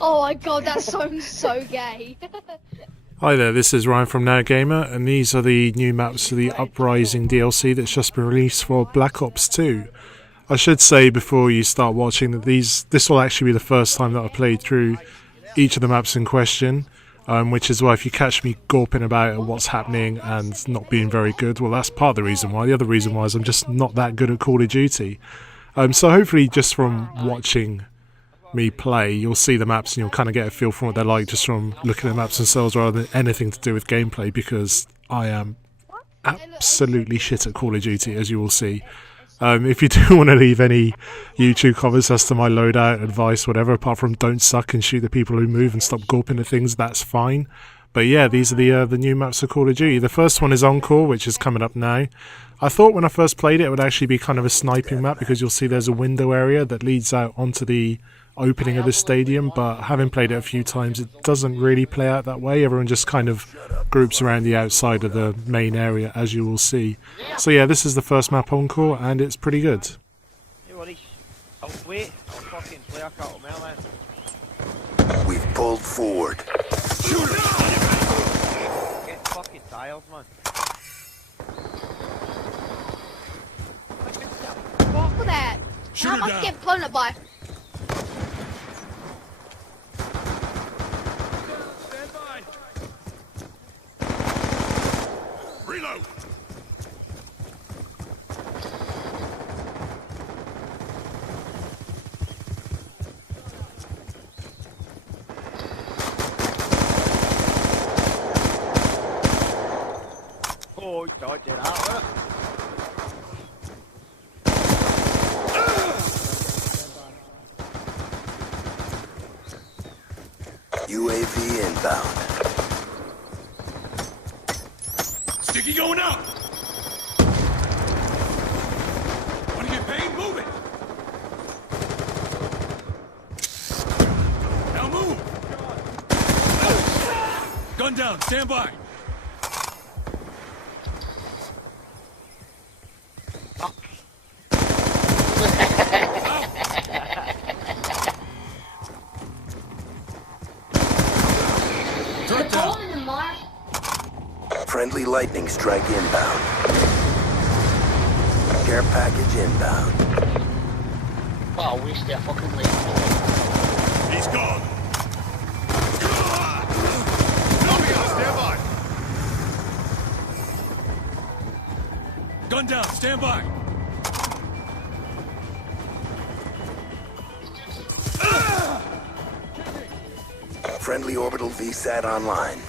Oh my god, that sounds so gay. Hi there, this is Ryan from Now Gamer, and these are the new maps for the Uprising DLC that's just been released for Black Ops 2. I should say before you start watching that this will actually be the first time that I played through each of the maps in question, which is why if you catch me gawping about at what's happening and not being very good, well, that's part of the reason why. The other reason why is I'm just not that good at Call of Duty. So hopefully just from watching me play, you'll see the maps and you'll kind of get a feel for what they're like just from looking at the maps themselves rather than anything to do with gameplay, because I am absolutely shit at Call of Duty, as you will see. If you do want to leave any YouTube comments as to my loadout, advice, whatever, apart from don't suck and shoot the people who move and stop gawping at things, that's fine. But yeah, these are the new maps of Call of Duty. The first one is Encore, which is coming up now. I thought when I first played it, it would actually be kind of a sniping map, because you'll see there's a window area that leads out onto the opening of the stadium, but having played it a few times, it doesn't really play out that way. Everyone just kind of groups around the outside of the main area, as you will see. So yeah, this is the first map, Encore, and it's pretty good. We've pulled forward. Shoot him! Get fucking tiles, man. Fuck that. Shoot How her am I down. getting blown up by? Stand by. Reload. Oh, dodge it out. UAV inbound. Sticky going up. Want to get paid? Move it. Now move. Gun down. Stand by. Threat down. Friendly lightning strike inbound. Care package inbound. Well, I wish they're fucking late. He's gone. Coming out. Stand by. Gun down. Stand by. Friendly orbital VSAT online.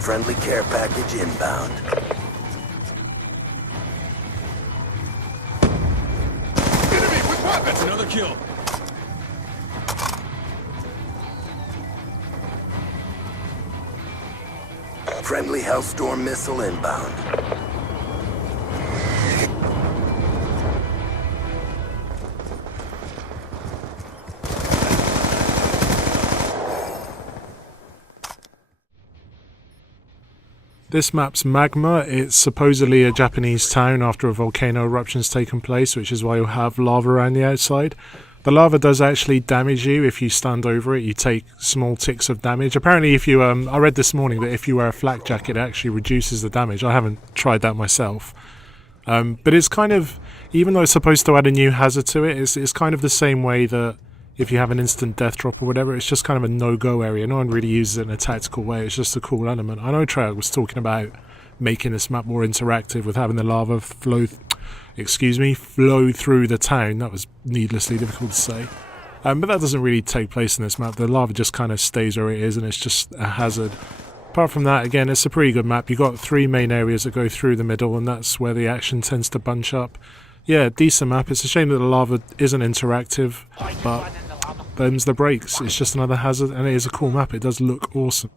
Friendly care package inbound. Enemy with weapons. Another kill. Friendly Hellstorm missile inbound. This map's Magma. It's supposedly a Japanese town after a volcano eruption's taken place, which is why you'll have lava around the outside. The lava does actually damage you if you stand over it. You take small ticks of damage. Apparently, if you I read this morning that if you wear a flak jacket, it actually reduces the damage. I haven't tried that myself. But it's kind of, even though it's supposed to add a new hazard to it, it's kind of the same way that if you have an instant death drop or whatever, it's just kind of a no-go area. No one really uses it in a tactical way. It's just a cool element. I know Treyarch was talking about making this map more interactive with having the lava flow through the town. That was needlessly difficult to say. But that doesn't really take place in this map. The lava just kind of stays where it is, and it's just a hazard. Apart from that, again, it's a pretty good map. You've got three main areas that go through the middle, and that's where the action tends to bunch up. Yeah, decent map. It's a shame that the lava isn't interactive, but them's the breaks. It's just another hazard, and it is a cool map. It does look awesome.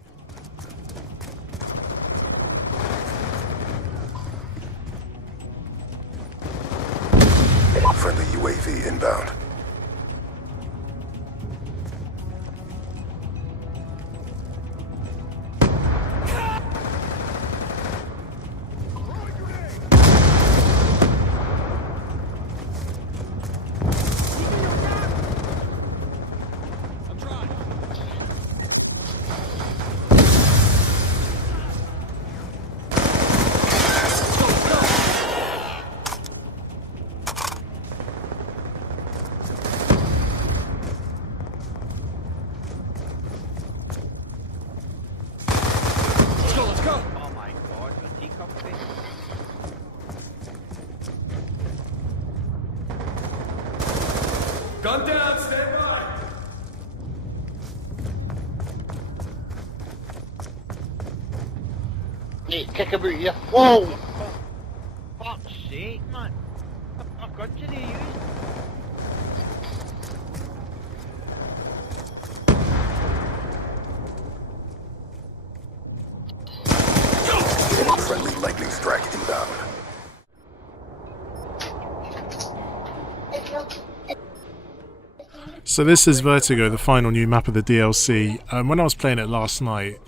Friendly UAV inbound. Mate, kick about here. Whoa! Fuck's sake, man. I've got to the use. Friendly lightning strike inbound. So this is Vertigo, the final new map of the DLC. When I was playing it last night,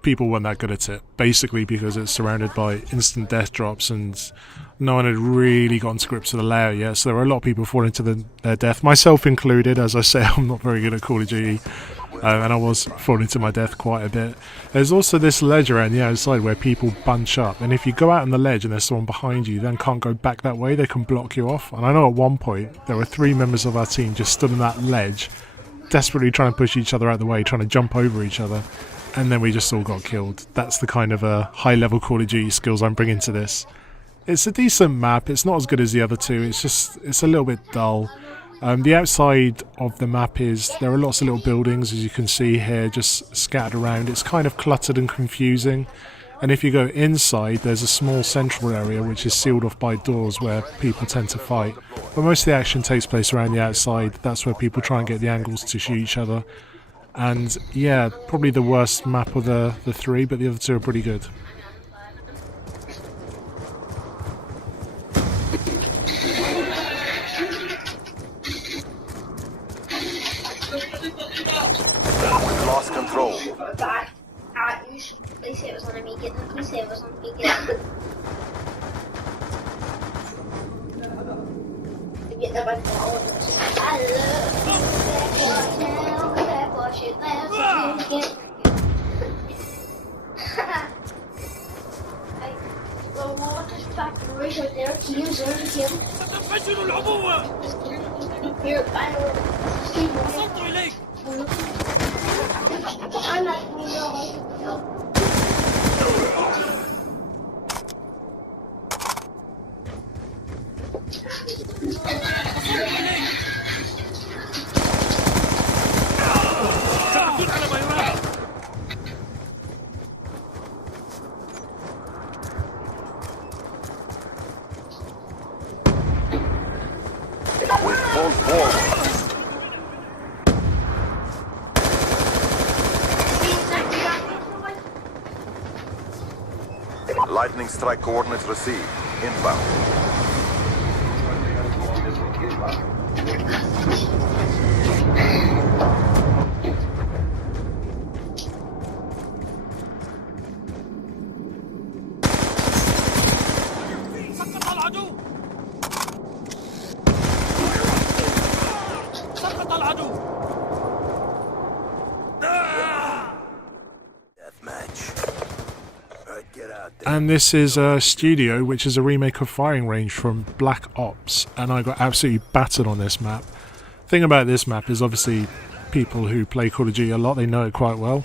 people weren't that good at it, basically because it's surrounded by instant death drops and no one had really gotten to grips with the layout yet, so there were a lot of people falling to their death, myself included. As I say, I'm not very good at Call of Duty, and I was falling to my death quite a bit. There's also this ledge around the outside where people bunch up, and if you go out on the ledge and there's someone behind you, then can't go back that way, they can block you off. And I know at one point there were 3 members of our team just stood on that ledge, desperately trying to push each other out of the way, trying to jump over each other, and then we just all got killed. That's the kind of high level Call of Duty skills I'm bringing to this. It's a decent map, it's not as good as the other two, it's a little bit dull. The outside of the map there are lots of little buildings, as you can see here, just scattered around. It's kind of cluttered and confusing. And if you go inside, there's a small central area which is sealed off by doors where people tend to fight. But most of the action takes place around the outside. That's where people try and get the angles to shoot each other. And yeah, probably the worst map of the 3, but the other 2 are pretty good. We've lost control. They say it was on a meeting. They say it was on a meeting. To get the bad ball. I love now. That wash it last weekend. Well, what is back to race right there? Teams are the team. Here, I'm not going to go. We've pulled forward. Lightning strike coordinates received. Inbound. سقط العدو. سقط العدو. Deathmatch. Alright, get out there. And this is Studio, which is a remake of Firing Range from Black Ops, and I got absolutely battered on this map. Thing about this map is obviously people who play Call of Duty a lot, they know it quite well.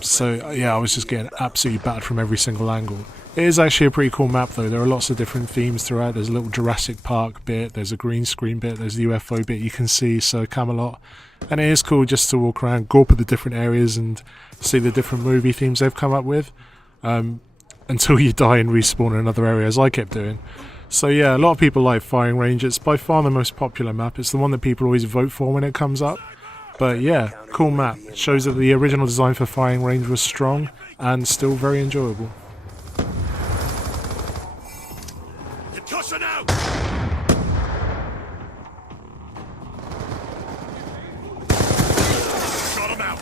So yeah, I was just getting absolutely battered from every single angle. It is actually a pretty cool map though. There are lots of different themes throughout. There's a little Jurassic Park bit, there's a green screen bit, there's the UFO bit you can see, so Camelot. And it is cool just to walk around, go up at the different areas and see the different movie themes they've come up with. Until you die and respawn in another area, as I kept doing. So yeah, a lot of people like Firing Range. It's by far the most popular map. It's the one that people always vote for when it comes up. But yeah, cool map. It shows that the original design for Firing Range was strong and still very enjoyable. Concussion out! Shot him out!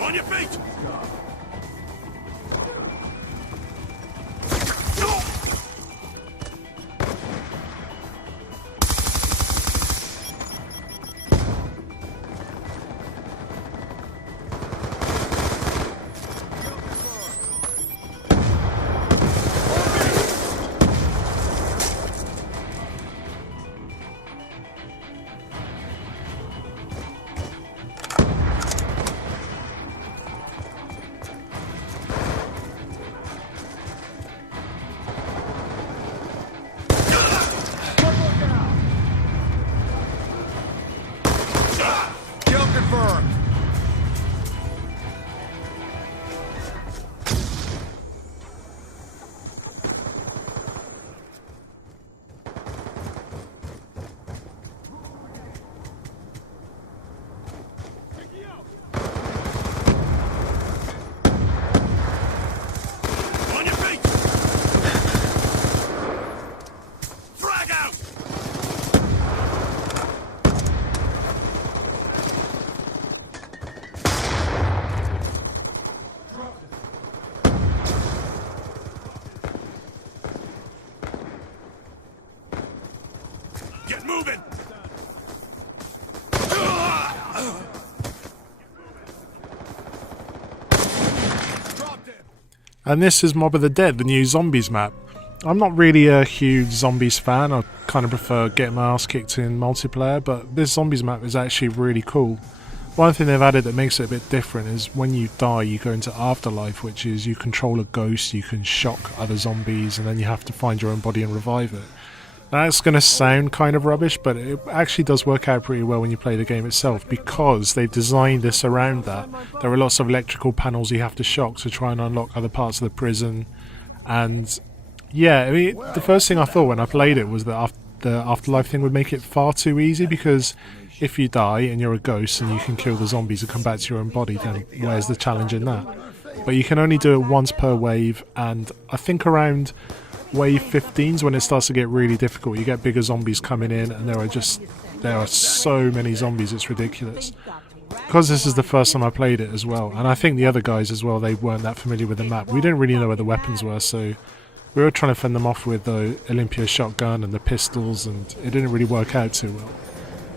On your feet! Kill confirmed. On your feet. Frag out. Get moving! And this is Mob of the Dead, the new Zombies map. I'm not really a huge Zombies fan, I kind of prefer getting my ass kicked in multiplayer, but this Zombies map is actually really cool. One thing they've added that makes it a bit different is when you die you go into Afterlife, which is you control a ghost, you can shock other zombies, and then you have to find your own body and revive it. That's going to sound kind of rubbish, but it actually does work out pretty well when you play the game itself, because they've designed this around that. There are lots of electrical panels you have to shock to try and unlock other parts of the prison. And yeah, I mean, the first thing I thought when I played it was that the Afterlife thing would make it far too easy, because if you die and you're a ghost and you can kill the zombies and come back to your own body, then where's the challenge in that? But you can only do it once per wave, and I think around wave 15's when it starts to get really difficult. You get bigger zombies coming in, and there are so many zombies, it's ridiculous. Because this is the first time I played it as well, and I think the other guys as well, they weren't that familiar with the map. We didn't really know where the weapons were, so we were trying to fend them off with the Olympia shotgun and the pistols, and it didn't really work out too well.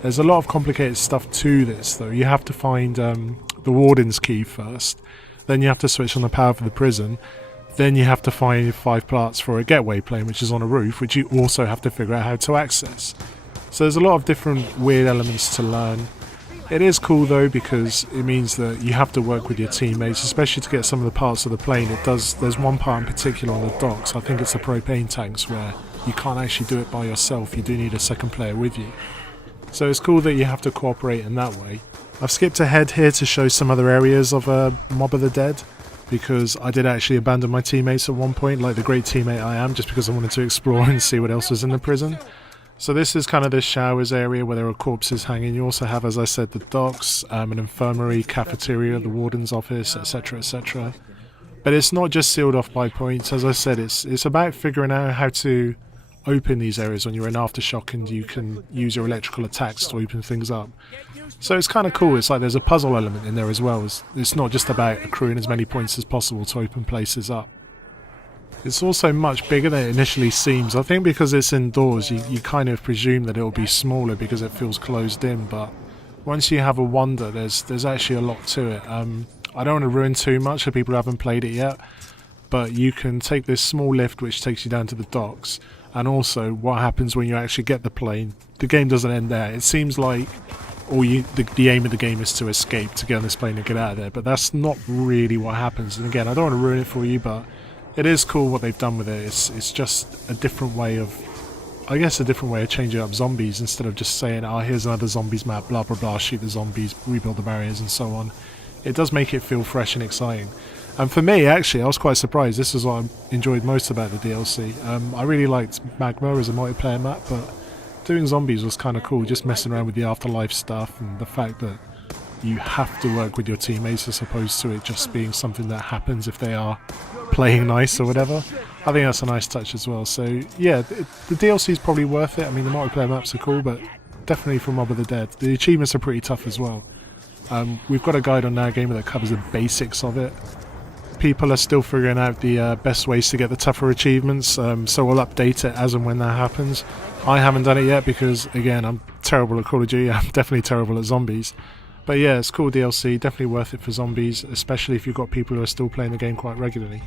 There's a lot of complicated stuff to this though. You have to find the warden's key first, then you have to switch on the power for the prison, then you have to find 5 parts for a getaway plane, which is on a roof, which you also have to figure out how to access. So there's a lot of different weird elements to learn. It is cool though, because it means that you have to work with your teammates, especially to get some of the parts of the plane. There's one part in particular on the docks, I think it's the propane tanks, where you can't actually do it by yourself, you do need a second player with you. So it's cool that you have to cooperate in that way. I've skipped ahead here to show some other areas of Mob of the Dead, because I did actually abandon my teammates at one point, like the great teammate I am, just because I wanted to explore and see what else was in the prison. So this is kind of the showers area where there are corpses hanging. You also have, as I said, the docks, an infirmary, cafeteria, the warden's office, etc, etc. But it's not just sealed off by points. As I said, it's about figuring out how to open these areas when you're in Aftershock, and you can use your electrical attacks to open things up. So it's kind of cool. It's like there's a puzzle element in there as well. It's not just about accruing as many points as possible to open places up. It's also much bigger than it initially seems. I think because it's indoors, you kind of presume that it'll be smaller because it feels closed in, but once you have a wander, there's actually a lot to it. I don't want to ruin too much for people who haven't played it yet, but you can take this small lift which takes you down to the docks, and also what happens when you actually get the plane. The game doesn't end there. It seems like the aim of the game is to escape, to get on this plane and get out of there, but that's not really what happens. And again, I don't want to ruin it for you, but it is cool what they've done with it. It's just a different way of, I guess, a different way of changing up zombies, instead of just saying, oh, here's another zombies map, blah blah blah, shoot the zombies, rebuild the barriers and so on. It does make it feel fresh and exciting. And for me, actually, I was quite surprised. This is what I enjoyed most about the DLC. I really liked Magma as a multiplayer map, but doing zombies was kind of cool, just messing around with the Afterlife stuff, and the fact that you have to work with your teammates as opposed to it just being something that happens if they are playing nice or whatever. I think that's a nice touch as well. So yeah, the DLC is probably worth it. I mean, the multiplayer maps are cool, but definitely for Mob of the Dead. The achievements are pretty tough as well. We've got a guide on NowGamer that covers the basics of it. People are still figuring out the best ways to get the tougher achievements, so we'll update it as and when that happens. I haven't done it yet because, again, I'm terrible at Call of Duty. I'm definitely terrible at zombies. But yeah, it's cool DLC, definitely worth it for zombies, especially if you've got people who are still playing the game quite regularly.